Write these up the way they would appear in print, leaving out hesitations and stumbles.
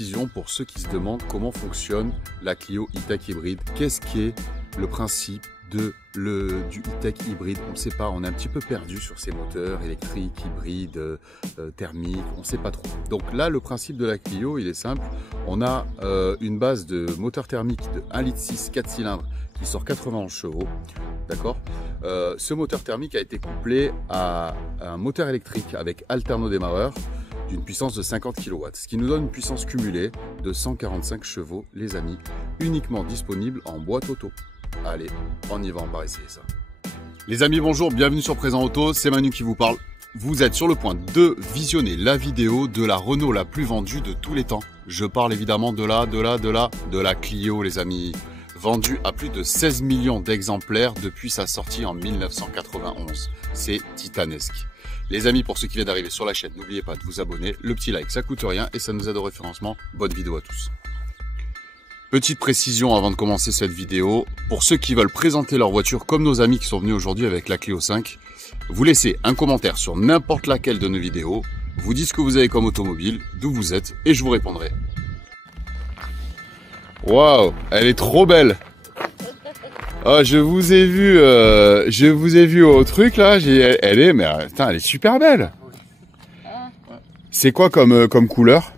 précision pour ceux qui se demandent comment fonctionne la Clio E-Tech hybride. Qu'est-ce qui est le principe du E-Tech hybride? On ne sait pas, on est un petit peu perdu sur ces moteurs électriques, hybrides, thermiques, on ne sait pas trop. Donc là, le principe de la Clio, il est simple. On a une base de moteur thermique de 1,6 litre 4 cylindres qui sort 91 chevaux. D'accord. Ce moteur thermique a été couplé à un moteur électrique avec alternodémarreur d'une puissance de 50 kW, ce qui nous donne une puissance cumulée de 145 chevaux, les amis, uniquement disponible en boîte auto. Allez, on y va, on va essayer ça. Les amis, bonjour, bienvenue sur Présent Auto, c'est Manu qui vous parle. Vous êtes sur le point de visionner la vidéo de la Renault la plus vendue de tous les temps. Je parle évidemment de la Clio, les amis. Vendue à plus de 16 millions d'exemplaires depuis sa sortie en 1991. C'est titanesque. Les amis, pour ceux qui viennent d'arriver sur la chaîne, n'oubliez pas de vous abonner. Le petit like, ça coûte rien et ça nous aide au référencement. Bonne vidéo à tous. Petite précision avant de commencer cette vidéo. Pour ceux qui veulent présenter leur voiture comme nos amis qui sont venus aujourd'hui avec la Clio 5, vous laissez un commentaire sur n'importe laquelle de nos vidéos. Vous dites ce que vous avez comme automobile, d'où vous êtes et je vous répondrai. Waouh, elle est trop belle. Oh, je vous ai vu au truc là. Elle est super belle. C'est quoi comme couleur?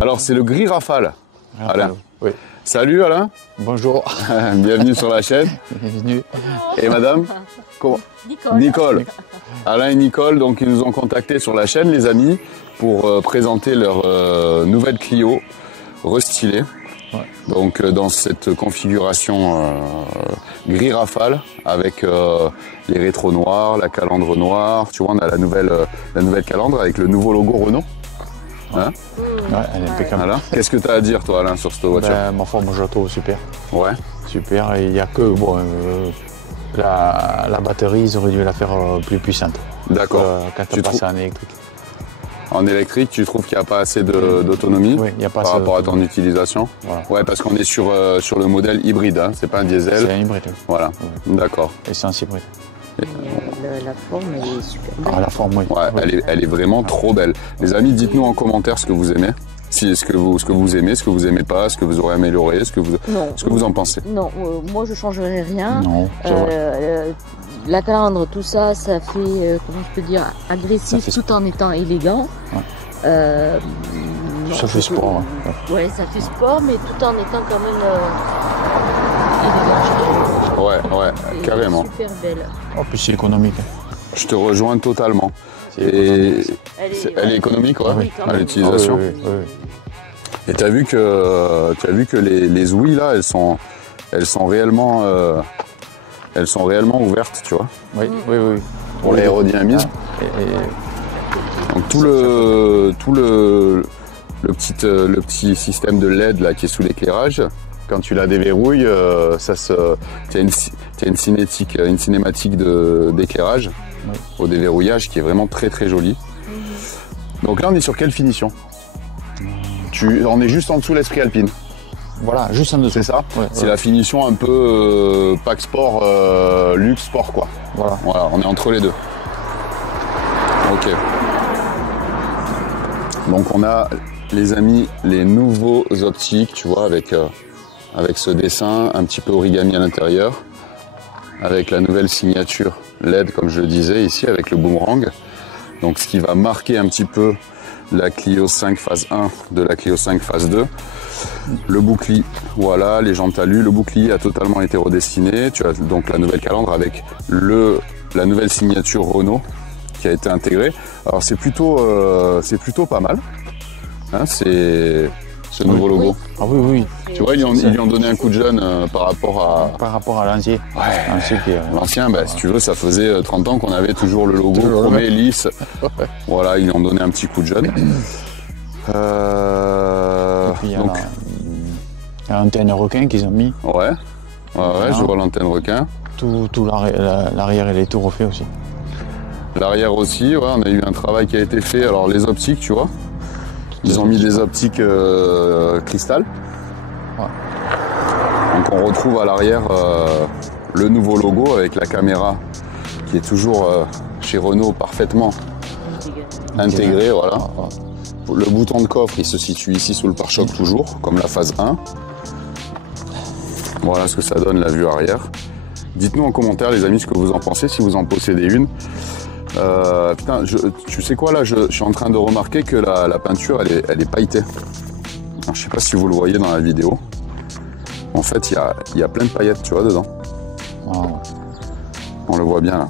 Alors c'est le gris Rafale. Alain. Oui. Salut Alain. Bonjour. Bienvenue sur la chaîne. Bienvenue. Et madame? Comment? Nicole. Alain et Nicole, donc ils nous ont contactés sur la chaîne, les amis, pour présenter leur nouvelle Clio restylée. Ouais. Donc dans cette configuration gris Rafale avec les rétros noirs, la calandre noire. Tu vois, on a la nouvelle calandre avec le nouveau logo Renault. Hein? Ouais, elle est impeccable. Voilà. Qu'est-ce que tu as à dire toi Alain sur cette voiture? Ma forme, je la trouve super. Ouais. Super, il n'y a que bon, la batterie, ils auraient dû la faire plus puissante. D'accord. Quand tu passes en électrique. En électrique, tu trouves qu'il n'y a pas assez d'autonomie oui, il n'y a pas par rapport à ton utilisation? Voilà. Ouais, parce qu'on est sur le modèle hybride, hein. C'est pas un diesel. C'est un hybride. Oui. Voilà, ouais. D'accord. Essence hybride. La forme elle est super belle. Ah, la forme, oui. Ouais, oui. Elle est vraiment trop belle. Les amis, dites-nous en commentaire ce que vous aimez. Ce que vous aimez, ce que vous aimez pas, ce que vous aurez amélioré, ce que vous en pensez. Non, moi je changerai rien. Non, la calandre, tout ça, ça fait, comment je peux dire, agressif tout en étant élégant. Ouais. Ça fait sport. Ouais, ça fait sport, mais tout en étant quand même élégant. Ouais, carrément. Super belle. Oh, puis c'est économique. Je te rejoins totalement. Elle est économique, ouais, oui, à l'utilisation. Oui. Et tu as vu que les ouïes là, elles sont réellement ouvertes, tu vois. Oui. Pour l'aérodynamisme. Donc tout le petit système de LED là qui est sous l'éclairage, quand tu la déverrouilles, tu as une cinématique d'éclairage au déverrouillage qui est vraiment très très jolie. Donc là on est sur quelle finition? On est juste en dessous l'Esprit Alpine. Voilà, juste en dessous. C'est ça? Ouais, c'est la finition un peu pack sport, luxe sport quoi. Voilà, on est entre les deux. Ok. Donc on a, les amis, les nouveaux optiques, tu vois, avec ce dessin un petit peu origami à l'intérieur. avec la nouvelle signature LED, comme je le disais, ici avec le boomerang. Donc ce qui va marquer un petit peu la Clio 5 phase 1 de la Clio 5 phase 2. Le bouclier, voilà, les jantes alu, le bouclier a totalement été redessiné. Tu as donc la nouvelle calandre avec la nouvelle signature Renault qui a été intégrée. Alors c'est plutôt pas mal, hein, c'est ce nouveau logo. Ah oui, oui. Tu vois, ils lui ont donné un coup de jeune par rapport à l'ancien. Ouais, l'ancien, bah, si tu veux, ça faisait 30 ans qu'on avait toujours le logo chromé, lisse. Voilà, ils lui ont donné un petit coup de jeune. Et puis il y a l'antenne requin qu'ils ont mis. Ouais, je vois l'antenne requin. Tout l'arrière, il est tout refait aussi. L'arrière aussi, ouais, on a eu un travail qui a été fait. Alors les optiques, tu vois, ils ont mis des optiques cristal. Ouais. Donc on retrouve à l'arrière le nouveau logo avec la caméra qui est toujours chez Renault parfaitement intégrée. Voilà. Le bouton de coffre, il se situe ici sous le pare-choc toujours, comme la phase 1. Voilà ce que ça donne la vue arrière. Dites-nous en commentaire les amis ce que vous en pensez, si vous en possédez une. Putain, tu sais quoi là, je suis en train de remarquer que la peinture elle est pailletée. Alors, je sais pas si vous le voyez dans la vidéo. En fait, il y a plein de paillettes, tu vois, dedans. Wow. On le voit bien là.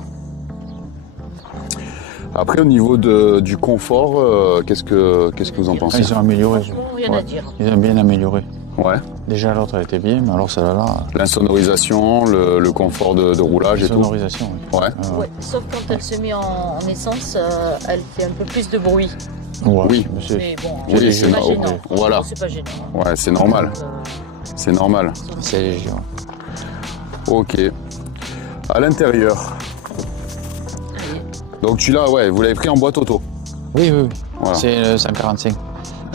Après, au niveau du confort, qu'est-ce que vous en pensez? Ils ont amélioré. Rien à dire. Ils ont bien amélioré. Ouais. Déjà l'autre elle était bien, mais alors celle-là. L'insonorisation, le confort de roulage et tout. L'insonorisation, oui. Ouais. Ouais, sauf quand elle se met en essence, elle fait un peu plus de bruit. Ouais, oui. Mais bon, Oui, c'est pas gênant. Voilà. C'est pas gênant. Ouais, c'est normal. Donc, C'est normal. C'est léger. Ouais. Ok. À l'intérieur. Donc tu l'as, ouais, vous l'avez pris en boîte auto. Oui. Voilà. C'est 145.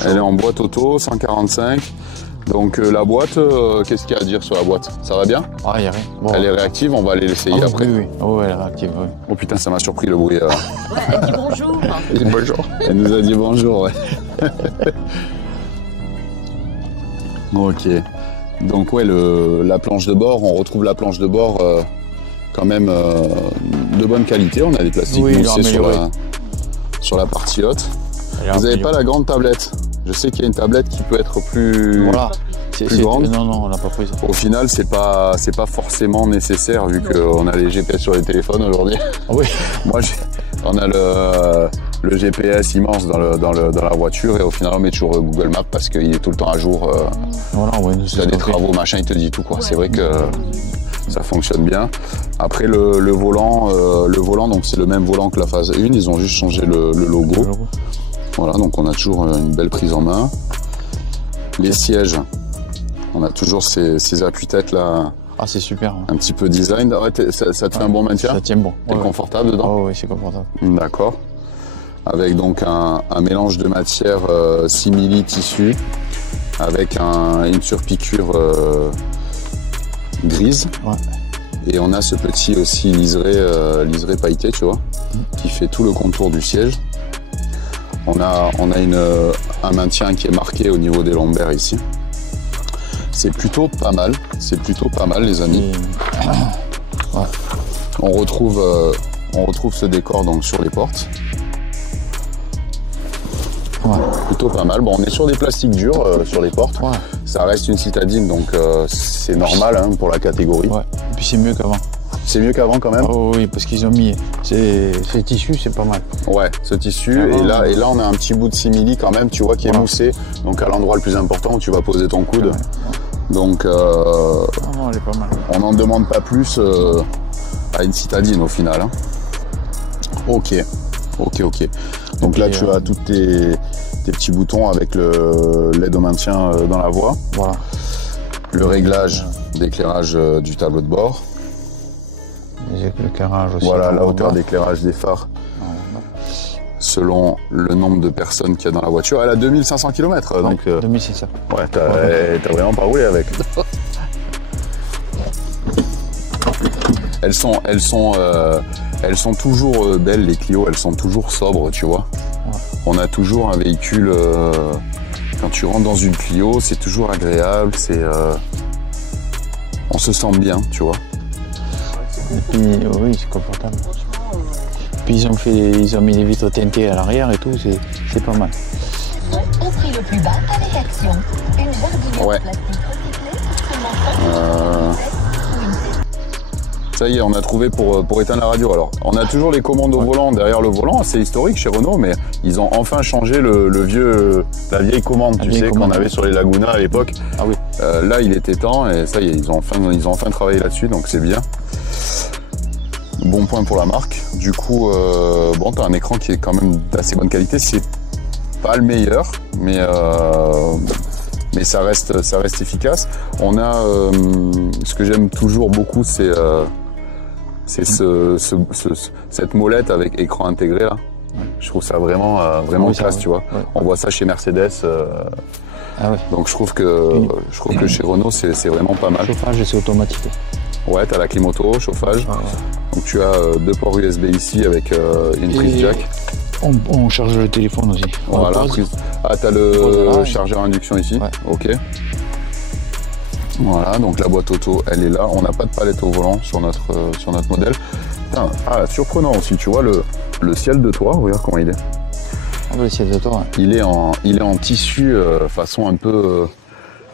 Elle est en boîte auto, 145. Donc la boîte, qu'est-ce qu'il y a à dire sur la boîte? Ça va bien? Ah, il n'y a rien. Bon. Elle est réactive, on va aller l'essayer après. Oui. Oh, elle est réactive, oui. Oh putain, ça m'a surpris le bruit. ouais, elle dit bonjour. Elle dit bonjour. Elle nous a dit bonjour, ouais. Ok. Donc ouais, la planche de bord, on retrouve la planche de bord quand même de bonne qualité. On a des plastiques moussés sur la partie haute. Vous n'avez pas la grande tablette. Je sais qu'il y a une tablette qui peut être plus grande. Non, on l'a pas prise. Au final, c'est pas forcément nécessaire vu qu'on a les GPS sur les téléphones aujourd'hui. Oui. Moi, on a le GPS immense dans la voiture et au final, on met toujours Google Maps parce qu'il est tout le temps à jour. Voilà, ouais, tu as des travaux, machin, il te dit tout quoi. Ouais. C'est vrai que ça fonctionne bien. Après le volant, donc c'est le même volant que la phase 1, ils ont juste changé le logo. Voilà, donc on a toujours une belle prise en main. Les sièges, on a toujours ces appuis-têtes là. Ah, c'est super. Ouais. Un petit peu design. Ouais, ça te fait un bon maintien? Ça tient bon. T'es confortable dedans? Oh, oui, c'est confortable. D'accord. Avec donc un mélange de matière simili tissu avec une surpiqûre grise. Ouais. Et on a ce petit aussi liseré pailleté, tu vois, qui fait tout le contour du siège. On a un maintien qui est marqué au niveau des lombaires ici. C'est plutôt pas mal. Les amis. Ouais. On retrouve ce décor donc sur les portes. Ouais. Plutôt pas mal. Bon, on est sur des plastiques durs sur les portes. Ouais. Ça reste une citadine, donc c'est normal hein, pour la catégorie. Ouais. Et puis c'est mieux qu'avant. C'est mieux qu'avant quand même? Oh oui, parce qu'ils ont mis ces tissus, c'est pas mal. Ouais, ce tissu, et là on a un petit bout de simili quand même, tu vois, qui est moussé, donc à l'endroit le plus important où tu vas poser ton coude. Ouais. Donc non, elle est pas mal. On n'en demande pas plus à une citadine au final. Hein. Ok. Donc là tu as tous tes petits boutons avec l'aide au maintien dans la voie. Voilà. Le réglage d'éclairage du tableau de bord. L'éclairage aussi. Voilà, la hauteur d'éclairage des phares. Selon le nombre de personnes qu'il y a dans la voiture. Elle a 2500 km. Ouais, donc, 2600. Ouais, t'as vraiment pas roulé avec. Elles sont toujours belles, les Clio. Elles sont toujours sobres, tu vois. Ouais. On a toujours un véhicule... quand tu rentres dans une Clio, c'est toujours agréable. On se sent bien, tu vois. Et puis, oui, c'est confortable. Puis ils ont mis des vitres teintées à l'arrière et tout, c'est pas mal. Au prix le plus bas avec Action. Une jardinière Ouais. plastique recyclée, Ça y est, on a trouvé pour éteindre la radio. Alors, on a toujours les commandes au volant derrière le volant, c'est historique chez Renault, mais ils ont enfin changé la vieille commande, tu sais, qu'on avait sur les Laguna à l'époque. Ah oui. Là, il était temps et ça y est, ils ont enfin travaillé là-dessus, donc c'est bien. Bon point pour la marque. Du coup, bon, t'as un écran qui est quand même d'assez bonne qualité. C'est pas le meilleur, mais ça reste efficace. On a ce que j'aime toujours beaucoup, c'est cette molette avec écran intégré là. Je trouve ça vraiment Oui, classe, ça, tu vois. ouais. On voit ça chez Mercedes. Ah ouais. Donc je trouve que chez Renault c'est vraiment pas mal. Le chauffage, c'est automatique. Ouais, t'as la clim auto, chauffage. Ah, ouais. Donc tu as 2 ports USB ici avec une prise jack. On charge le téléphone aussi. Voilà. Ah, t'as le chargeur induction ici. Ouais. Ok. Voilà, donc la boîte auto, elle est là. On n'a pas de palette au volant sur notre modèle. Putain, surprenant aussi, tu vois le ciel de toit, regarde comment il est. Ah bah, le ciel de toit. Il est en tissu façon un peu,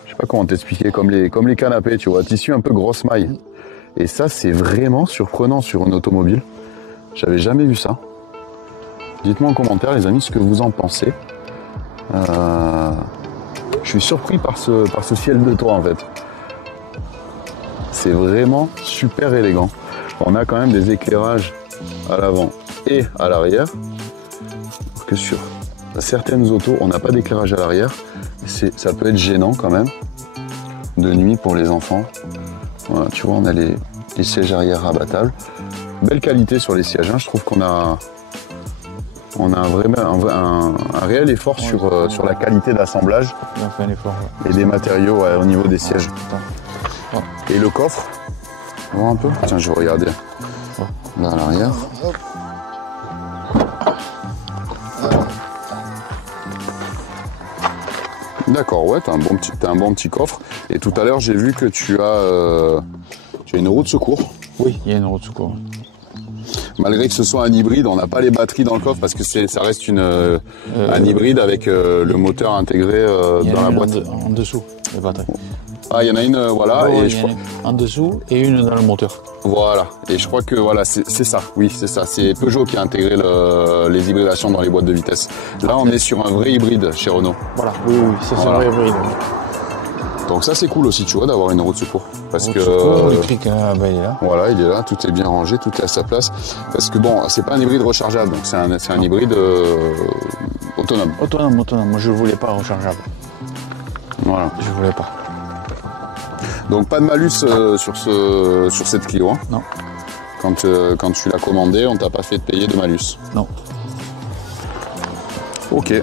je sais pas comment t'expliquer, comme les canapés, tu vois, tissu un peu grosse maille. Et ça, c'est vraiment surprenant sur une automobile. J'avais jamais vu ça. Dites-moi en commentaire, les amis, ce que vous en pensez. Je suis surpris par ce ciel de toit, en fait. C'est vraiment super élégant. On a quand même des éclairages à l'avant et à l'arrière. Alors que sur certaines autos, on n'a pas d'éclairage à l'arrière. Ça peut être gênant quand même. De nuit pour les enfants. Voilà, tu vois, on a les sièges arrière rabattables. Belle qualité sur les sièges, hein. Je trouve qu'on a vraiment un réel effort sur la qualité d'assemblage On a fait un effort. Ouais. et des matériaux au niveau des sièges. Et le coffre, on voit un peu. Tiens, je vais regarder là à l'arrière. D'accord, ouais, t'as un bon petit coffre. Et tout à l'heure, j'ai vu que tu as une roue de secours. Oui, il y a une roue de secours. Malgré que ce soit un hybride, on n'a pas les batteries dans le coffre parce que ça reste un hybride avec le moteur intégré dans la boîte. En dessous, les batteries. Ah, il y en a une, voilà. Oh, et il y en a une en dessous et une dans le moteur. Voilà. Et je crois que voilà, c'est ça. Oui, c'est ça. C'est Peugeot qui a intégré les hybridations dans les boîtes de vitesse. Là, on est sur un vrai hybride chez Renault. Voilà, oui, c'est Voilà. un vrai hybride. Donc ça, c'est cool aussi, tu vois, d'avoir une roue de secours. Parce que électrique, il est là. voilà, il est là, tout est bien rangé, tout est à sa place. Parce que bon, c'est pas un hybride rechargeable, donc c'est un hybride autonome. Autonome. Moi, je voulais pas rechargeable. Voilà. Je voulais pas. Donc pas de malus sur cette Clio. Hein. Non. Quand tu l'as commandé, on t'a pas fait payer de malus. Non. Ok.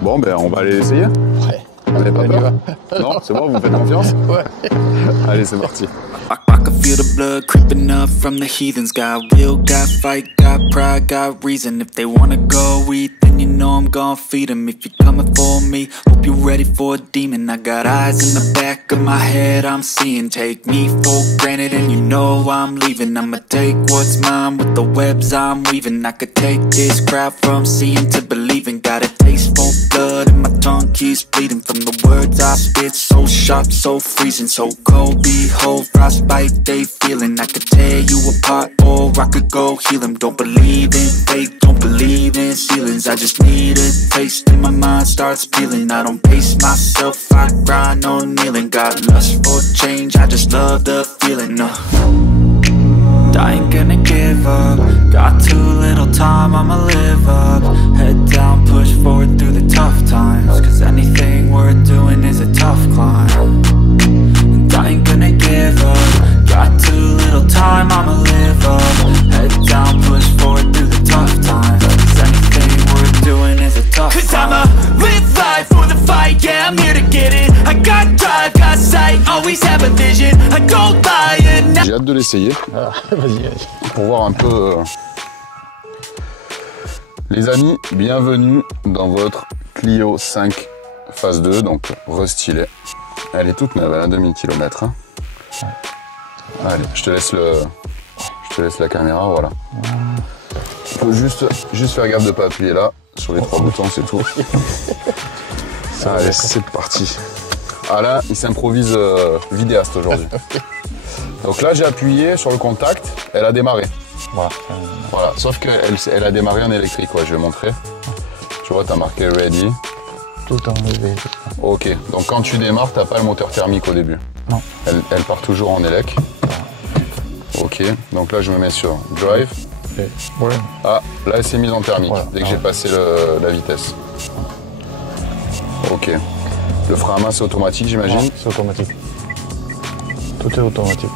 Bon, ben on va aller l'essayer. Ouais. Vous n'avez pas On y peur? Non, c'est bon, vous me faites confiance? Ouais. Allez, c'est parti. I can feel the blood creeping up from the heathens. Got will, got fight, got pride, got reason. If they wanna go eat, then you know I'm gon' feed them. If you're coming for me, hope you're ready for a demon. I got eyes in the back of my head, I'm seeing. Take me for granted and you know I'm leaving. I'ma take what's mine with the webs I'm weaving. I could take this crowd from seeing to believing. Got a taste for blood and my tongue keeps bleeding. From the words I spit, so sharp, so freezing. So cold, behold, frostbite they feeling. I could tear you apart or I could go heal them. Don't believe in fate, don't believe in ceilings. I just need a taste and my mind starts peeling. I don't pace myself, I grind on kneeling. Got lust for change, I just love the feeling. I ain't gonna give up. Got too little time, I'ma live up. Head down, push forward through the tough times. Cause anything worth doing is a tough climb. And I ain't gonna give up. Got too little time, I'ma live up. Head down, push forward through the tough times. Cause anything worth doing is a tough climb. Cause I'ma live life for the fight, yeah, I'm here to get it. I got drive, got sight, always have a vision. I don't lie and J'ai hâte de l'essayer Ah, vas-y. pour voir un peu. Les amis, bienvenue dans votre Clio 5 phase 2, donc restylée. Elle est toute neuve, elle a 2000 km. Hein. Allez, je te laisse la caméra, voilà. Faut juste faire gaffe de pas appuyer là, sur les 3 boutons, c'est tout. Allez, c'est parti. Ah là, il s'improvise vidéaste aujourd'hui. Donc là, j'ai appuyé sur le contact, elle a démarré. Voilà. Voilà, sauf qu'elle a démarré en électrique, ouais, je vais montrer. Tu vois, tu as marqué ready. Tout enlevé. Ok, donc quand tu démarres, tu n'as pas le moteur thermique au début. Non. Elle part toujours en élec. Ok, donc là, je me mets sur drive. Ouais. Ah, là, elle s'est mise en thermique, Voilà. dès que j'ai passé la vitesse. Ok. Le frein à main, c'est automatique, j'imagine. Ouais, c'est automatique. Tout est automatique.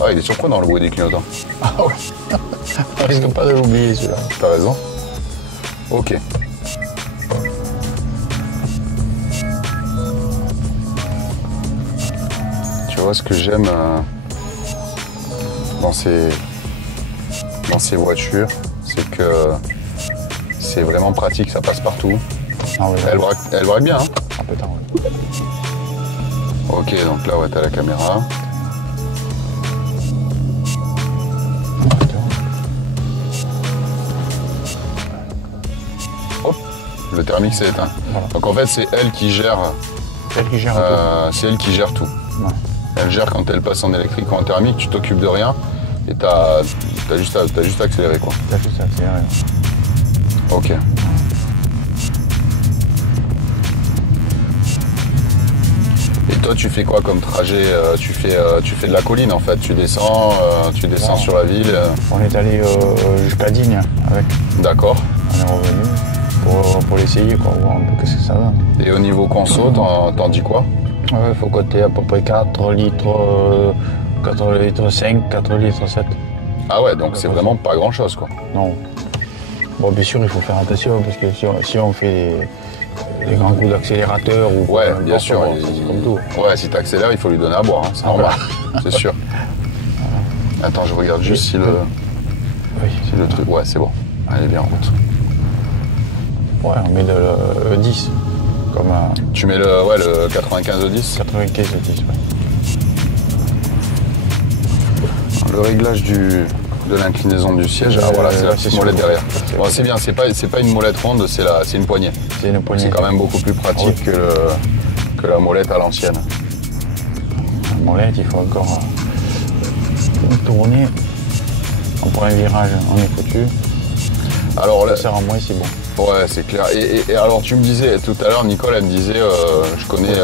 Ah, il est surprenant le bruit des clignotants. Ah ouais. On risque pas de l'oublier celui-là. T'as raison. Ok. Tu vois ce que j'aime dans ces voitures, c'est que c'est vraiment pratique, ça passe partout. Ah ouais, Elle braque bien, hein. Ah putain, ouais. Ok, donc là, ouais, t'as la caméra. Hop, le thermique s'est éteint. Voilà. Donc en fait, c'est elle qui gère. Elle qui gère C'est elle qui gère tout. tout. Ouais. Elle gère quand elle passe en électrique ou en thermique, tu t'occupes de rien et t'as juste à accélérer, quoi. T'as juste à accélérer. Ok. Et toi, tu fais quoi comme trajet? Tu fais de la colline en fait. Tu descends Ouais. sur la ville. On est allé jusqu'à Digne avec. D'accord. On est revenu pour l'essayer, quoi, voir un peu qu'est-ce que ça donne. Et au niveau conso, t'en dis quoi? Ouais, il faut compter à peu près 4 litres, 4 litres 5, 4 litres 7. Ah ouais, donc c'est vraiment pas grand chose, quoi. Non. Bon, bien sûr, il faut faire attention parce que si on fait des grands coups d'accélérateur ou Ouais, peu bien importe, sûr. c'est comme tout. Ouais, si t'accélères, il faut lui donner à boire, hein, c'est normal. C'est sûr. Attends, je regarde juste si le truc. Ouais, c'est bon. Elle est bien en route. Ouais, on met le 10. Comme un Tu mets le 95 10. 95 et 10, ouais. Le réglage de l'inclinaison du siège, ah voilà, c'est la petite molette derrière. Bon, c'est bien, c'est pas une molette ronde, c'est une poignée. C'est une poignée. C'est quand même beaucoup plus pratique que la molette à l'ancienne. La molette, il faut encore tourner. On prend un virage, on est foutu. Alors là, Ça sert à moins, c'est bon. ouais, c'est clair. Et alors, tu me disais tout à l'heure, Nicole, elle me disait, je connais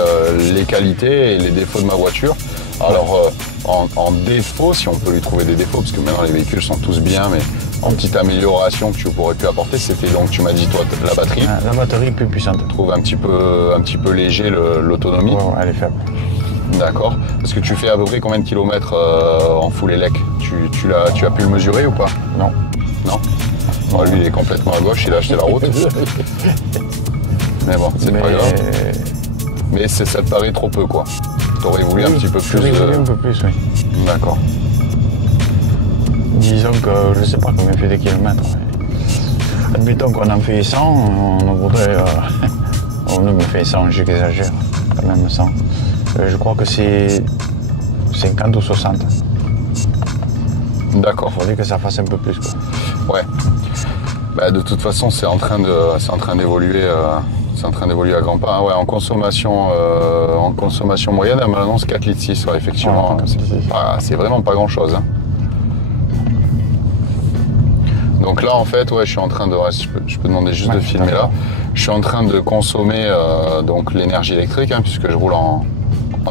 les qualités et les défauts de ma voiture. Alors, en défaut, si on peut lui trouver des défauts, parce que maintenant les véhicules sont tous bien, mais en petite amélioration que tu pourrais pu apporter, c'était donc, tu m'as dit, toi, la batterie. La batterie est plus puissante. Je trouve un petit peu léger l'autonomie. Ouais, elle est faible. D'accord. Parce que tu fais à peu près combien de kilomètres en full élec? Tu as pu le mesurer ou pas? Non. Non. Bon, lui, il est complètement à gauche, il a acheté la route. Mais bon, c'est pas grave. Mais ça te paraît trop peu, quoi. T'aurais voulu un petit peu plus J'aurais voulu un peu plus, oui. D'accord. Disons que je sais pas combien fait des kilomètres. Mais admettons qu'on en fait 100, on voudrait. On me fait 100, j'exagère. Quand même 100. Je crois que c'est 50 ou 60. D'accord. Il faudrait que ça fasse un peu plus, quoi. Ouais. Bah, de toute façon, c'est en train d'évoluer. C'est en train d'évoluer à grands pas. Ah ouais, en consommation moyenne, elle m'annonce 4 litres 6, ouais, effectivement. Ouais, c'est vraiment pas grand chose. Hein. Donc là, en fait, ouais, je suis en train de. Je peux demander juste de filmer là. Je suis en train de consommer donc l'énergie électrique, hein, puisque je roule en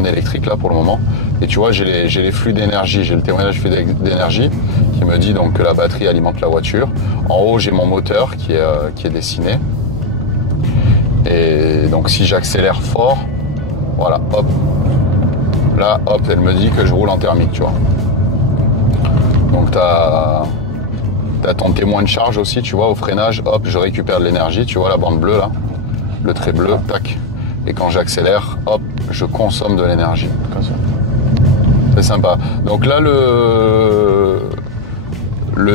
électrique là pour le moment. Et tu vois, j'ai les flux d'énergie, j'ai le témoignage flux d'énergie qui me dit donc que la batterie alimente la voiture. En haut, j'ai mon moteur qui est dessiné. Et donc si j'accélère fort, voilà, hop. Là, hop, elle me dit que je roule en thermique, tu vois. Donc t'as ton témoin de charge aussi, tu vois, au freinage, hop, je récupère de l'énergie, tu vois la bande bleue là, le trait bleu, tac. Et quand j'accélère, hop, je consomme de l'énergie. Comme ça. C'est sympa. Donc là, le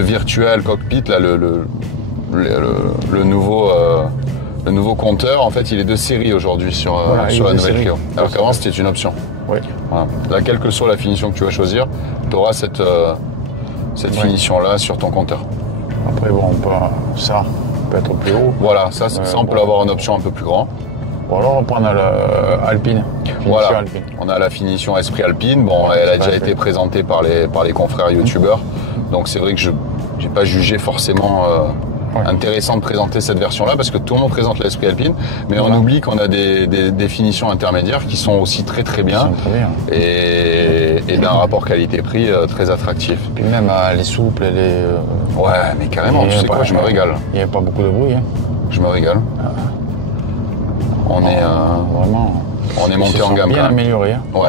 virtual cockpit, là, le nouveau compteur, en fait, il est de série aujourd'hui sur la nouvelle Clio. Alors qu'avant, c'était une option. Oui. Voilà. Là, quelle que soit la finition que tu vas choisir, tu auras cette finition-là sur ton compteur. Après, bon, ça peut être plus haut. Voilà, ça on peut l'avoir en option un peu plus grand. Ou alors on prend l'Alpine. Voilà, Alpine. on a la finition Esprit Alpine. Bon, elle a déjà été présentée par les confrères youtubeurs. Donc c'est vrai que je n'ai pas jugé forcément intéressant de présenter cette version-là parce que tout le monde présente l'Esprit Alpine. Mais on oublie qu'on a des finitions intermédiaires qui sont aussi très très bien. Et d'un rapport qualité-prix très attractif. Puis même les souples, Ouais, mais carrément, tu sais quoi, je me régale. Il n'y a pas beaucoup de bruit. Hein. Je me régale. Vraiment. On est monté en gamme. Bien amélioré. Hein, ouais,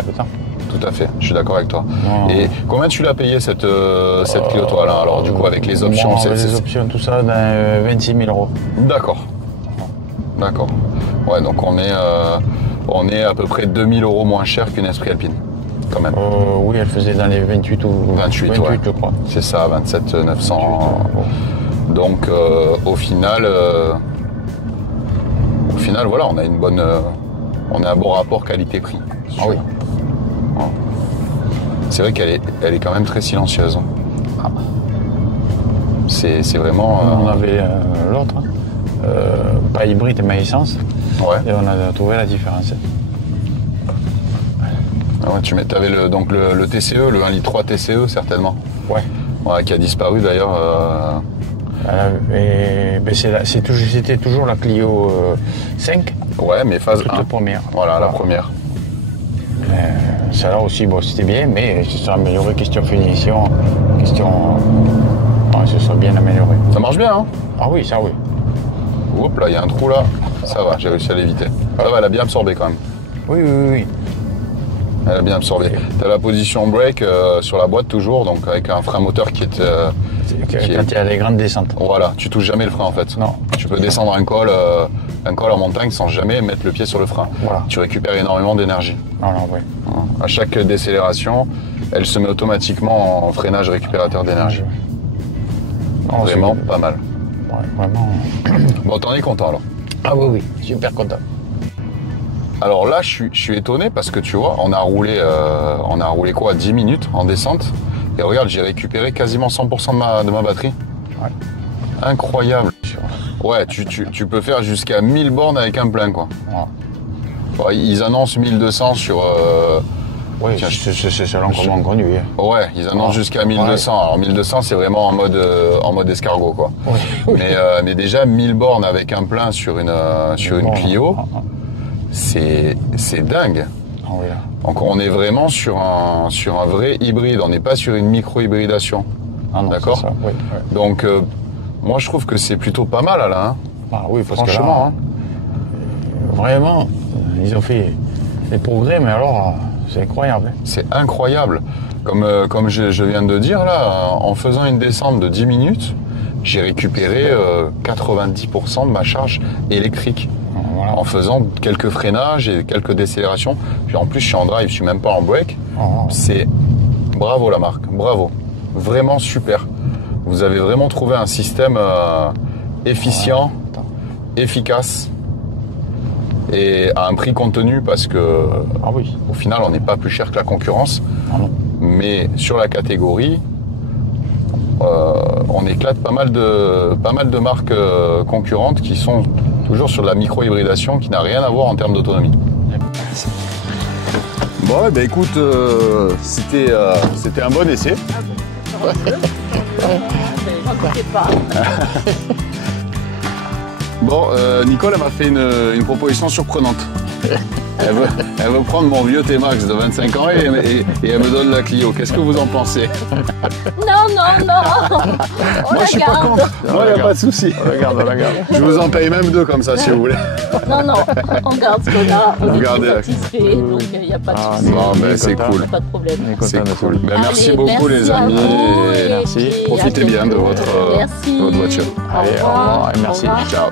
tout à fait. Je suis d'accord avec toi. Non. Et combien tu l'as payé cette Clio toi là? Alors du coup avec les options, les options, tout ça, 26 000 €. D'accord. D'accord. Ouais, donc on est à peu près 2 000 € moins cher qu'une Esprit Alpine. Quand même. Oui, elle faisait dans les 28 ou 28 ouais. Je crois. C'est ça, 27 900. 28, donc au final, voilà, on a un bon rapport qualité-prix. Ah oui. Ouais. C'est vrai qu'elle est quand même très silencieuse. Ah. C'est vraiment. On avait l'autre, pas hybride mais essence. Ouais. Et on a trouvé la différence. Ouais, tu avais le TCE, le 1,3 litre TCE certainement. Ouais. Ouais, qui a disparu d'ailleurs. C'était toujours la Clio 5. Ouais, mais phase 1. La première. Voilà, la première. Celle-là aussi, bon, c'était bien, mais ça s'est amélioré, question finition, Ouais, ça s'est bien amélioré. Ça marche bien, hein? Ah oui, ça oui. Oups, là, il y a un trou là. Ça va, j'ai réussi à l'éviter. Ça va, elle a bien absorbé quand même. Oui. Elle a bien absorbé. Tu as la position brake sur la boîte toujours, donc avec un frein moteur qui est... quand il y a des grandes descentes. Voilà, tu touches jamais le frein en fait. Non. Tu peux descendre un col en montagne sans jamais mettre le pied sur le frein. Voilà. Tu récupères énormément d'énergie. Non, oui. À chaque décélération, elle se met automatiquement en freinage récupérateur d'énergie. Vraiment pas mal. Ouais, vraiment. Bon, t'en es content alors? Ah oui, super content. Alors là, je suis étonné parce que tu vois, on a roulé quoi, 10 minutes en descente. Et regarde, j'ai récupéré quasiment 100% de ma batterie. Ouais. Incroyable. Ouais, tu peux faire jusqu'à 1000 bornes avec un plein, quoi. Ouais. Bon, ils annoncent 1200 sur... Oui, c'est selon comment on conduit. Ouais, ils annoncent jusqu'à 1200. Ouais. Alors 1200, c'est vraiment en mode escargot, quoi. Oui. Mais déjà, 1000 bornes avec un plein sur une Clio, c'est dingue. Ah oui. Donc on est vraiment sur un vrai hybride, on n'est pas sur une micro-hybridation. Ah non, d'accord. Oui. Donc moi je trouve que c'est plutôt pas mal Alain. Ah oui, franchement. Vraiment, ils ont fait des progrès, mais alors c'est incroyable. C'est incroyable. Comme je viens de dire là, en faisant une descente de 10 minutes, j'ai récupéré 90% de ma charge électrique. Voilà. En faisant quelques freinages et quelques décélérations. Puis en plus, je suis en drive, je suis même pas en break. C'est bravo la marque, bravo. Vraiment super. Vous avez vraiment trouvé un système efficient, efficace et à un prix contenu parce que au final, on n'est pas plus cher que la concurrence. Mais sur la catégorie, on éclate pas mal de marques concurrentes qui sont toujours sur de la micro-hybridation qui n'a rien à voir en termes d'autonomie. Bon, bah écoute, c'était un bon essai. Bon, Nicole, elle m'a fait une proposition surprenante. Elle veut prendre mon vieux T-Max de 25 ans et elle me donne la Clio. Qu'est-ce que vous en pensez? Non. Moi, je suis pas contre. Moi, il n'y a pas de souci. On la garde. Je vous en paye même 2 comme ça, si vous voulez. Non, on garde ce qu'on a. On est satisfait, donc il n'y a pas de souci. Bon, ben, c'est cool. Pas de problème. C'est cool. Ben, merci beaucoup, les amis. Merci. Profitez bien de votre voiture. Allez, au revoir et merci. Ciao.